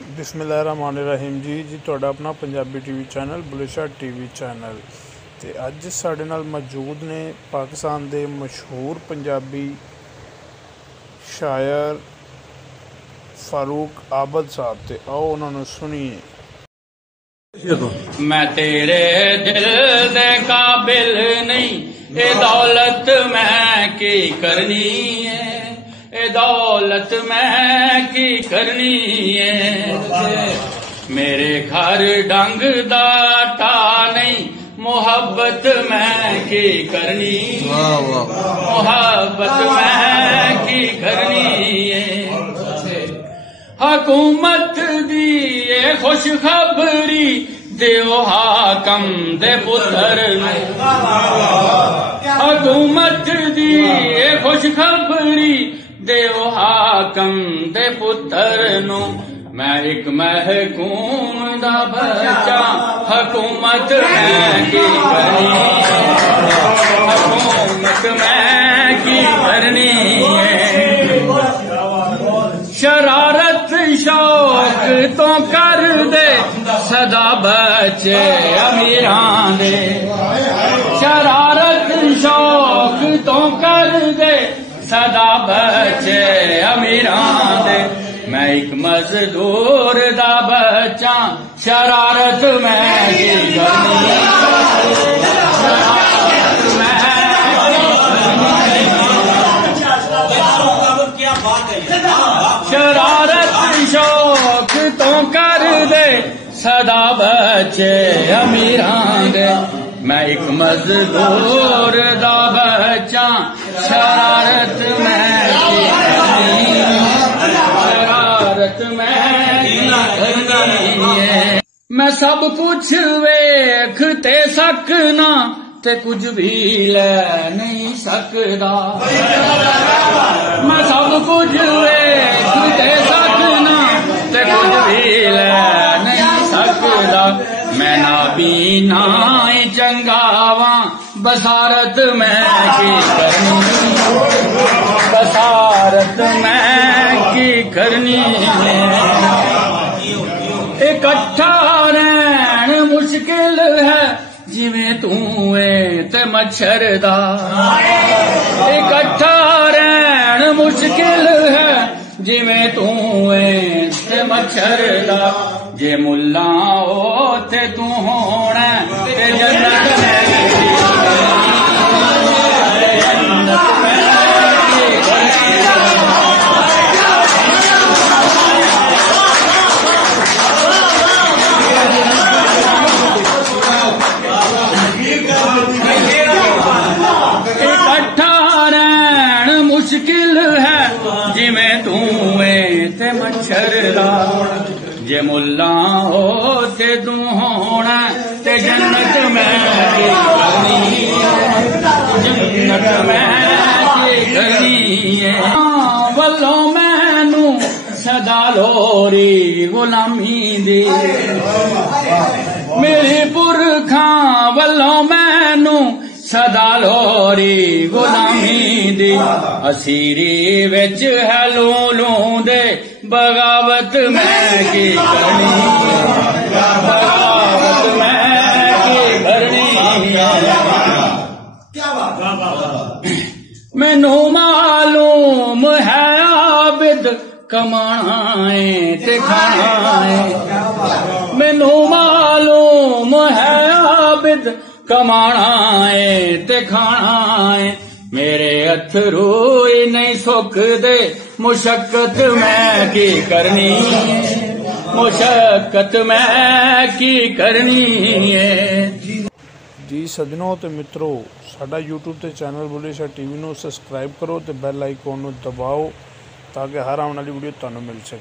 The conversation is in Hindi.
बिस्मिल्लाहिर्रहमानिर्रहीम जी तुहाडा अपना Punjabi TV channel Bulleh Shah TV channel ते अज साडे नाल मौजूद ने पाकिस्तान के मशहूर पंजाबी शायर फारूक आबद साहब ते आओ उन्होंने सुनिए। मैं तेरे दिल दे काबिल नहीं, ए दौलत मैं की करनी है, ए दौलत मैं की करनी है। मेरे घर डंग दा टा नहीं, मोहब्बत मैं की करनी, मोहब्बत मैं की करनी है। हुकूमत दी ये खुशखबरी देओ हाकम दे पुत्र ने, हुकूमत दी ये खुशखबरी देओ हाकम दे पुत्र नो। मैं एक महकूम दा बच्चा, हुकूमत मैं की करनी, हुकूमत मैं की करनी है। शरारत शौक तो कर दे सदा बच्चे अमीरां दे, शरारत शौक तो कर दे सदा बच्चे अमीरां दे। मैं एक मजदूर दा बच्चा, शरारत मैं की करनी, शरारत मैं शरारत शौक तो कर दे सदा बच्चे अमीरां दे। मैं एक मजदूर दा बच्चा, शरारत मैं की करनी, शरारत मैं की करनी है। मैं सब कुछ वेख ते सकना ते कुछ भी ले नहीं सकदा, मैं सब कुछ वेख ते सकना ते कुछ भी ले नहीं सकदा। मैं ना बीना चंगावा, बसारत मैं की करनी, बसारत मैं की करनी है। इकट्ठा रहन मुश्किल है जिवें तू है ते मच्छर दा, इकट्ठा रहन मुश्किल है जिवें तू है ते मच्छर दा। जे मुल्ला हो ते तू होना ते जन्नत में मुश्किल है जिमें तू ते मच्छर दा। जे मुल्ला हो ते तू होना ते जन्नत में करनी, जन्नत में करनी है। वल्लों मैनू सदा लोरी गुलामी दी, मेरे पुरखां वल्लों मैनू सदा लोरी गुलामी दी। असीरी विच है लूलू दे, बगावत मैं की करनी, बगावत मैं की करनी है। मैनू मालूम है आबिद कमाना है ते खाना है, मैनू मालूम है आबिद कमाना है ते खाना है। मेरे अथरू नहीं सुख दे, मुशक्कत मैं की करनी, मुशक्कत मैं की करनी है। जी सजनों ते मित्रों, साडा यूट्यूब ते चैनल बुल्ले शाह टीवी नू सबसक्राइब करो ते बैल आइकॉन नू दबाओ ताकि हर आने वाली वीडियो तुहानू मिल सके।